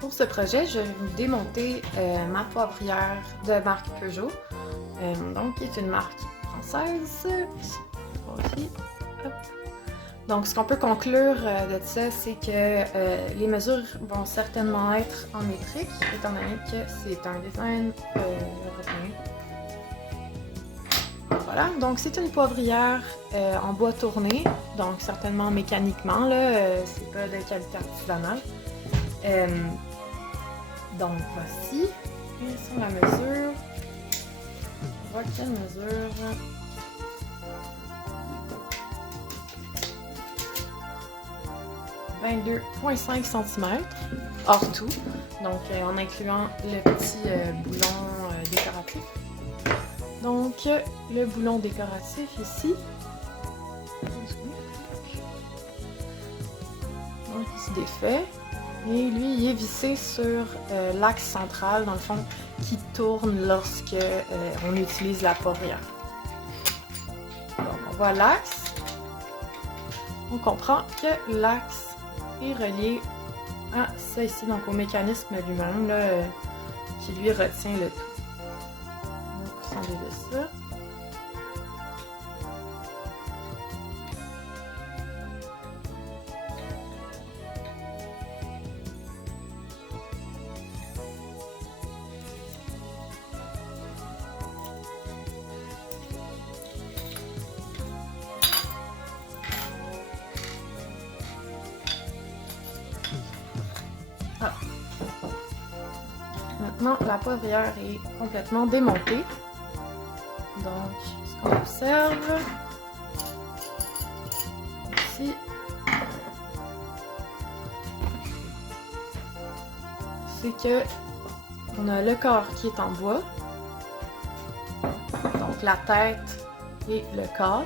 pour ce projet, je vais vous démonter ma poivrière de marque Peugeot, donc qui est une marque française. Ici. Hop. Donc, ce qu'on peut conclure de ça, c'est que les mesures vont certainement être en métrique, étant donné que c'est un design européen. Voilà, donc c'est une poivrière en bois tourné, donc certainement mécaniquement, là, c'est pas de qualité artisanale. Donc voici, sur la mesure, on voit quelle mesure. « 22,5 cm, hors tout, donc en incluant le petit boulon décoratif. Donc, le boulon décoratif ici. Donc, il se défait. Et lui, il est vissé sur l'axe central, dans le fond, qui tourne lorsque on utilise la poivrière. Donc, on voit l'axe. On comprend que l'axe est relié à ça ici, donc au mécanisme lui-même, qui lui retient le tout. Donc, on de ça. Ah. Maintenant, la poivrière est complètement démontée. Donc, ce qu'on observe ici, c'est que on a le corps qui est en bois, donc la tête et le corps.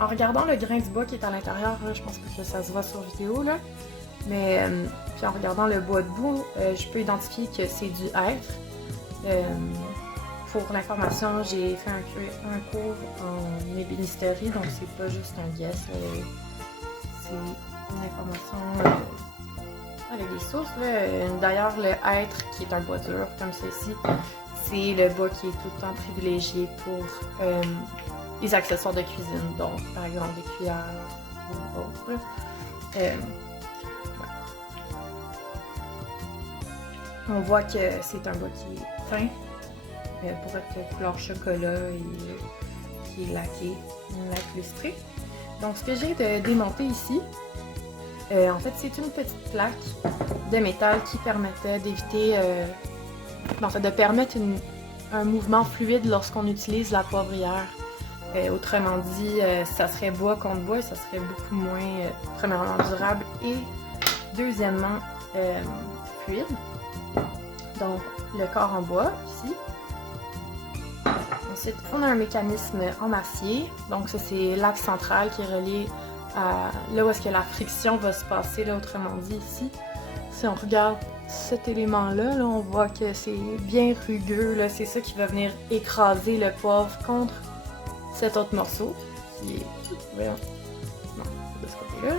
En regardant le grain du bois qui est à l'intérieur, je pense pas que ça se voit sur vidéo, là. Mais puis en regardant le bois debout, je peux identifier que c'est du hêtre. Pour l'information, j'ai fait un cours en ébénisterie, donc c'est pas juste un guess. C'est une information avec des sources. D'ailleurs, le hêtre, qui est un bois dur comme ceci, c'est le bois qui est tout le temps privilégié pour les accessoires de cuisine, donc par exemple des cuillères ou autres. On voit que c'est un bois qui est fin pour être couleur chocolat et qui est laqué, lustré. Donc ce que j'ai de démonter ici, en fait c'est une petite plaque de métal qui permettait d'éviter, en fait de permettre un mouvement fluide lorsqu'on utilise la poivrière. Autrement dit, ça serait bois contre bois, ça serait beaucoup moins, premièrement, durable et deuxièmement, fluide. Donc, le corps en bois, ici. Ensuite, on a un mécanisme en acier. Donc, ça, c'est l'axe central qui est relié à là où est-ce que la friction va se passer, là, autrement dit, ici. Si on regarde cet élément-là, là, on voit que c'est bien rugueux. C'est ça qui va venir écraser le poivre contre cet autre morceau, qui est... Voyons. Non, de ce côté-là.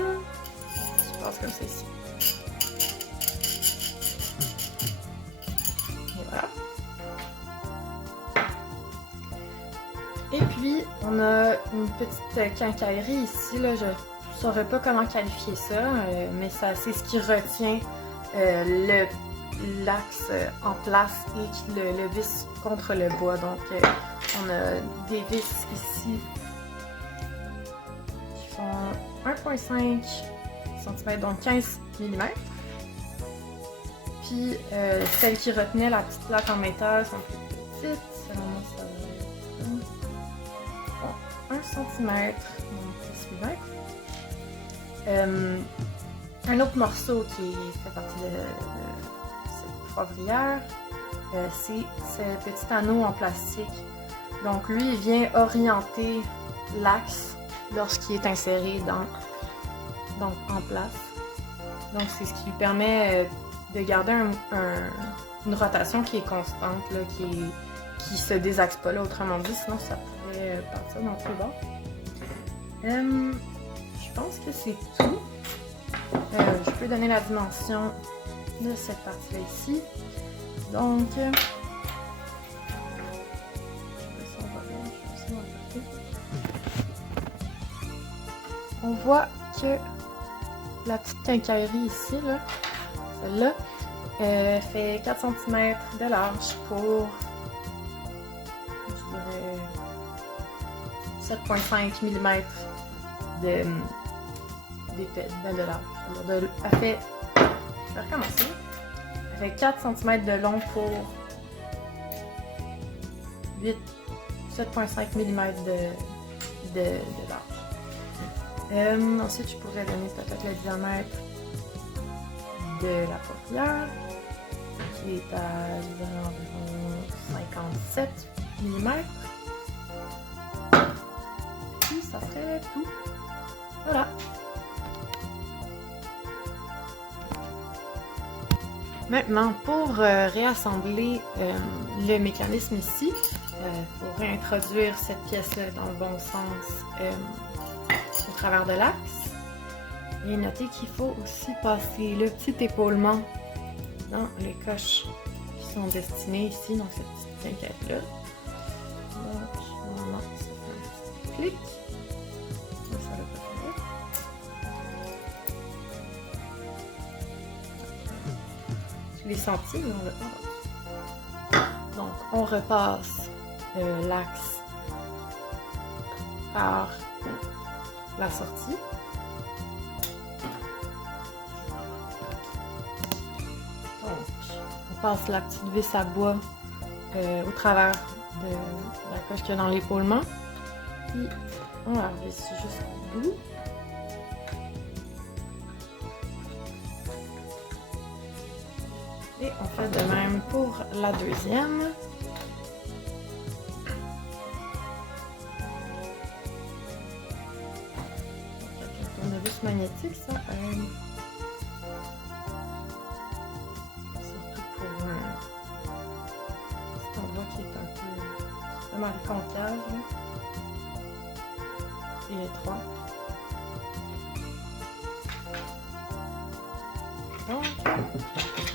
Je passe comme ça ici. Et puis, on a une petite quincaillerie ici, là, je ne saurais pas comment qualifier ça, mais c'est ce qui retient l'axe en place et le vis contre le bois. Donc, on a des vis ici qui font 1,5 cm, donc 15 mm. Puis, celles qui retenaient la petite plaque en métal sont plus petites. Selon moi, ça va être 1 cm, donc 10 mm. Un autre morceau qui fait partie de cette poivrière, c'est ce petit anneau en plastique. Donc, lui, il vient orienter l'axe lorsqu'il est inséré en place. Donc, c'est ce qui lui permet de garder une rotation qui est constante, là, qui se désaxe pas, là, autrement dit, sinon ça pourrait partir dans tous les bords. Je pense que c'est tout. Je peux donner la dimension de cette partie-là ici. Donc, on voit que la petite quincaillerie ici, celle-là, fait 4 cm de large pour, je dirais, 7,5 mm de large. Elle fait, je vais recommencer. Elle fait 4 cm de long pour 7,5 mm de large. Ensuite, je pourrais donner peut-être le diamètre de la paupière, qui est à, je dirais, environ 57 mm. Puis, ça serait tout. Voilà. Maintenant, pour réassembler le mécanisme ici, pour réintroduire cette pièce-là dans le bon sens au travers de l'axe, et notez qu'il faut aussi passer le petit épaulement dans les coches qui sont destinées ici, donc cette petite quinquette-là. Donc, voilà, ça fait un petit clic. Ça l'a pas fait. Je l'ai senti, mais on l'a pas. Donc, on repasse l'axe par la sortie. Donc, on passe la petite vis à bois au travers de la coche qu'il y a dans l'épaulement. Puis, on la revisse jusqu'au bout. Et on fait de même pour la deuxième. Avec un tournevis magnétique, ça aide. Surtout pour cet endroit qui est un peu vraiment concave et étroit. Donc,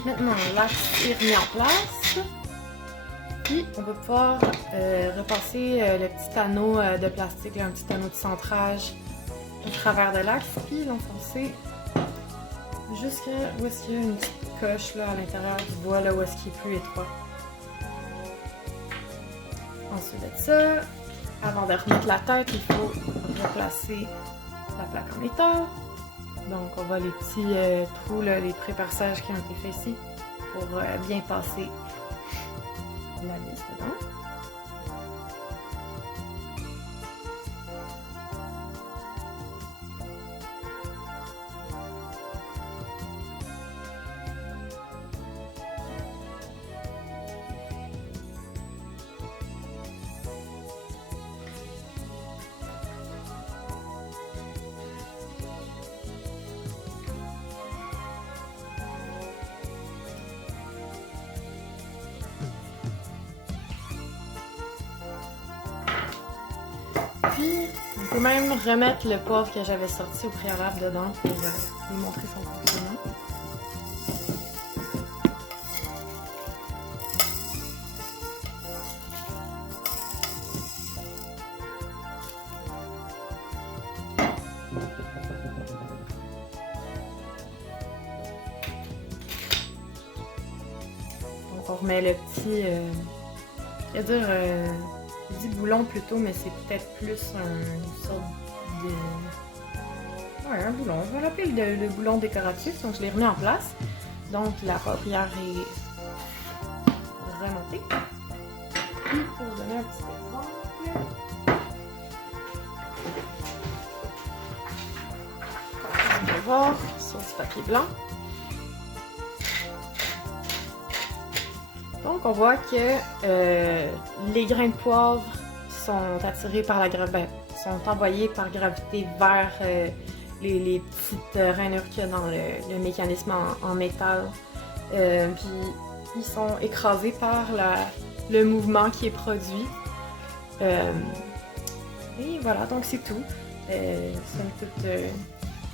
maintenant, l'axe est remis en place. Puis, on va pouvoir repasser le petit anneau de plastique, un petit anneau de centrage au travers de l'axe, puis l'enfoncer jusqu'à où est-ce qu'il y a une petite coche là, à l'intérieur du bois, là où est-ce qu'il est plus étroit. Ensuite de ça, avant de remettre la tête, il faut replacer la plaque en métal. Donc, on voit les petits trous, là, les pré-perçages qui ont été faits ici pour bien passer la vis dedans. Puis, on peut même remettre le poivre que j'avais sorti au préalable dedans pour lui montrer son fonctionnement. Donc, on remet le petit... c'est-à-dire... je dis boulon plutôt, mais c'est peut-être plus une sorte de... Ouais, un boulon. Je vais l'appeler le boulon décoratif. Donc, je l'ai remis en place. Donc, la paupière est remontée. Puis, pour vous donner un petit exemple... On va voir sur du papier blanc. Donc, on voit que les grains de poivre sont attirés par la gravité, sont envoyés par gravité vers les petites rainures qu'il y a dans le mécanisme en métal. Puis, ils sont écrasés par le mouvement qui est produit. Et voilà, donc c'est tout. Somme toute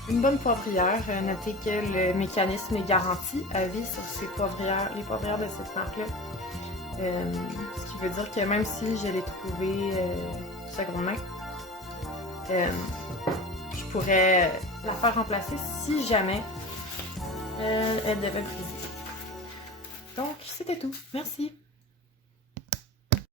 une bonne poivrière. Notez que le mécanisme est garanti à vie sur ces poivrières, les poivrières de cette marque-là. Ce qui veut dire que même si je l'ai trouvée seconde main, je pourrais la faire remplacer si jamais elle devait briser. Donc, c'était tout. Merci!